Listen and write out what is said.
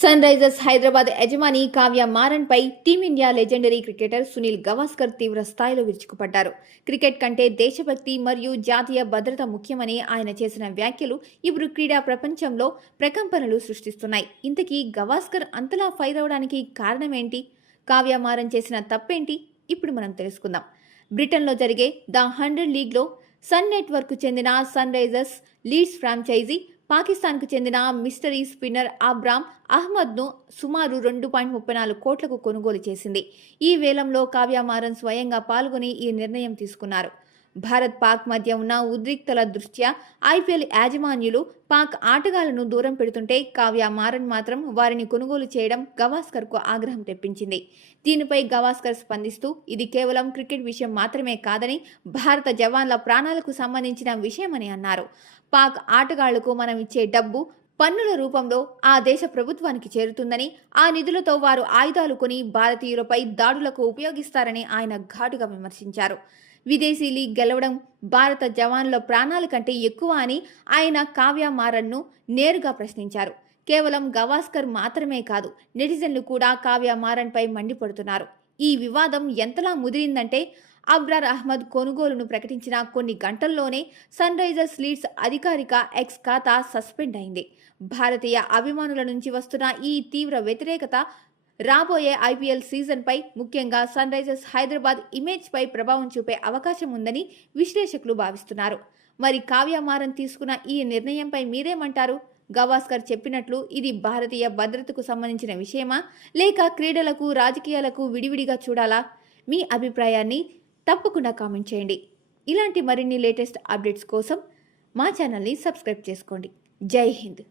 Sun Risers Hyderabad యజమాని కావ్య మారన్ పై Team India legendary cricketer Sunil Gavaskar తీవ్ర స్థాయిలో విరుచుకుపడ్డారు. క్రికెట్ కంటే దేశభక్తి మరియు జాతీయ భద్రత ముఖ్యమని ఆయన చేసిన వ్యాఖ్యలు ఇప్పుడు క్రీడా ప్రపంచంలో ప్రకంపనలు సృష్టిస్తున్నాయి. ఇంతకీ గవాస్కర్ అంతలా ఫైర్ అవడానికి కారణమేంటి? కావ్య మారన్ చేసిన తప్పేంటి? ఇప్పుడు మనం తెలుసుకుందాం. బ్రిటన్లో జరిగే ద 100 లీగ్లో సన్ నెట్వర్క్కు చెందిన సన్ రైజర్స్ లీడ్స్ ఫ్రాంచైజీ పాకిస్తాన్కు చెందిన మిస్టరీ స్పిన్నర్ అబ్రామ్ అహ్మద్ను సుమారు 2.34 కోట్లకు కొనుగోలు చేసింది. ఈ వేలంలో కావ్య మారన్ స్వయంగా పాల్గొని ఈ నిర్ణయం తీసుకున్నారు. భారత్ పాక్ మధ్య ఉన్న ఉద్రిక్తల దృష్ట్యా ఐపీఎల్ యాజమాన్యులు పాక్ ఆటగాళ్లను దూరం పెడుతుంటే కావ్య మారన్ మాత్రం వారిని కొనుగోలు చేయడం గవాస్కర్కు ఆగ్రహం తెప్పించింది. దీనిపై గవాస్కర్ స్పందిస్తూ ఇది కేవలం క్రికెట్ విషయం మాత్రమే కాదని భారత జవాన్ల ప్రాణాలకు సంబంధించిన విషయమని అన్నారు. పాక్ ఆటగాళ్లకు మనం ఇచ్చే డబ్బు పన్నుల రూపంలో ఆ దేశ ప్రభుత్వానికి చేరుతుందని, ఆ నిధులతో వారు ఆయుధాలు కొని భారతీయులపై దాడులకు ఉపయోగిస్తారని ఆయన ఘాటుగా విమర్శించారు. విదేశీ లీగ్ గెలవడం భారత జవాన్ల ప్రాణాల కంటే ఎక్కువ అని ఆయన కావ్య మారన్ను నేరుగా ప్రశ్నించారు. కేవలం గవాస్కర్ మాత్రమే కాదు, నెటిజన్లు కూడా కావ్య మారన్పై మండిపడుతున్నారు. ఈ వివాదం ఎంతలా ముదిరిందంటే అబ్రార్ అహ్మద్ కొనుగోలును ప్రకటించిన కొన్ని గంటల్లోనే సన్ రైజర్స్ లీడ్స్ అధికారిక ఎక్స్ ఖాతా సస్పెండ్ అయింది. భారతీయ అభిమానుల నుంచి వస్తున్న ఈ తీవ్ర వ్యతిరేకత రాబోయే ఐపీఎల్ సీజన్పై, ముఖ్యంగా సన్ రైజర్స్ హైదరాబాద్ ఇమేజ్పై ప్రభావం చూపే అవకాశం ఉందని విశ్లేషకులు భావిస్తున్నారు. మరి కావ్య మారన్ తీసుకున్న ఈ నిర్ణయంపై మీరేమంటారు? గవాస్కర్ చెప్పినట్లు ఇది భారతీయ భద్రతకు సంబంధించిన విషయమా, లేక క్రీడలకు రాజకీయాలకు విడివిడిగా చూడాలా? మీ అభిప్రాయాన్ని తప్పకుండా కామెంట్ చేయండి. ఇలాంటి మరిన్ని లేటెస్ట్ అప్డేట్స్ కోసం మా ఛానల్ని సబ్స్క్రైబ్ చేసుకోండి. జై హింద్.